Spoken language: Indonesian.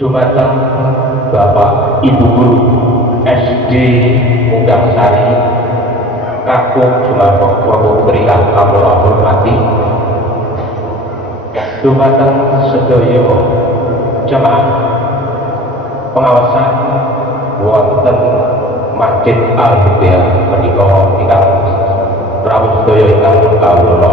Dumateng Bapak Ibu Guru SD Munggah Sari kakung dumateng Bapak Berikan Kamula hormati, dumateng sedaya jemaah pengawasan wonten Masjid Al Hidayah menika ingkang rawuh sedaya ingkang kawula